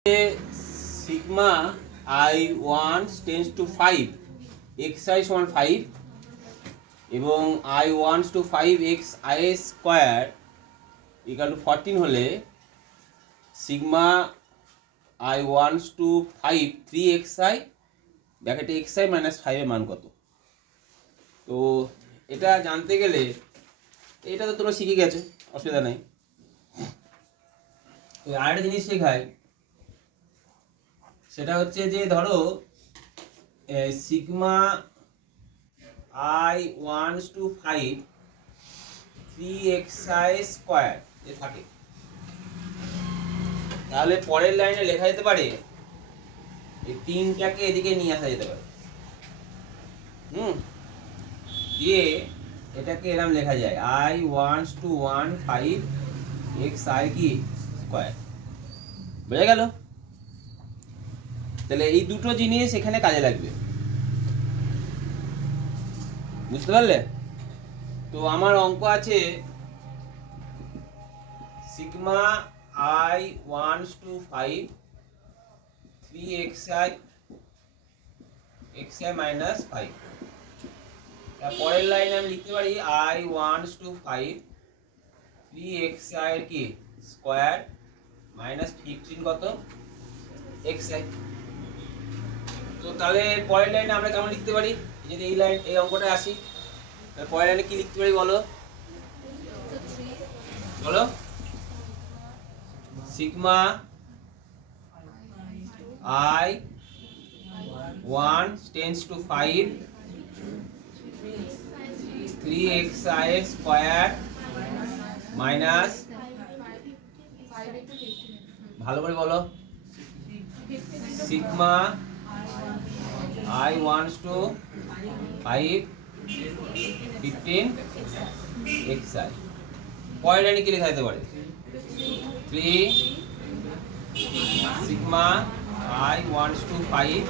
Sigma I1 tends to 5 xi সমান 5 এবং I1 to 5 xi square equal to 14 হলে sigma I1 to 5 3xi ব্র্যাকেটে xi minus 5 এর মান কত? তো এটা জানতে গেলে এটা তো তোমরা শিখে গেছো, অসুবিধা নেই। তো আরেকটা জিনিস শেখায়, সেটা হচ্ছে যে ধরো sigma I1 to 5 3xi square এ থাকে, তাহলে পরের লাইনে লেখা যেতে পারে এই তিনটাকে এদিকে নিয়ে আসা যেতে পারে। দিয়ে এটাকে এরকম লেখা যায় I1 টু 1 5 xi কি স্কয়ার। বুঝা গেল? তাহলে এই দুটো জিনিস এখানে কাজে লাগবে, বুঝতে পারলে? তো আমার অঙ্ক আছে sigma I1 to 5 3xi minus 5। পরের লাইনে আমি লিখতে পারি I1 টু 5 3xi এর কি স্কয়ার মাইনাস 15 কত xi। তো তাহলে পরের লাইনে আমরা কেমন লিখতে পারি? যদি এই লাইন এই অঙ্কটা আসি, তাহলে পরের লাইনে কি লিখতে পারি বলো? বলো sigma I1 tends to 5 3xi square minus, ভালো করে বলো, সিগমা I1 টু 5 15 xi। পরের লাইনে কি লেখা যেতে পারে? 3 sigma I1 to 5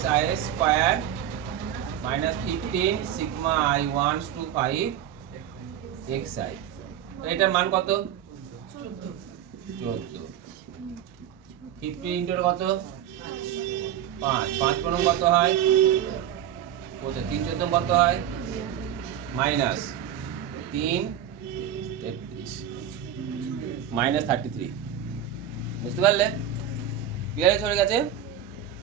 xi square minus 15 sigma I1 to 5 xi। তো এটার মান কত? 14। 15 ইন্টু কত? 5। 5 পূরণ কত হয়? 3 14 কত হয়? Minus 3 33 minus 33। বুঝতে পারলে? ক্লিয়ার হয়ে গেছে?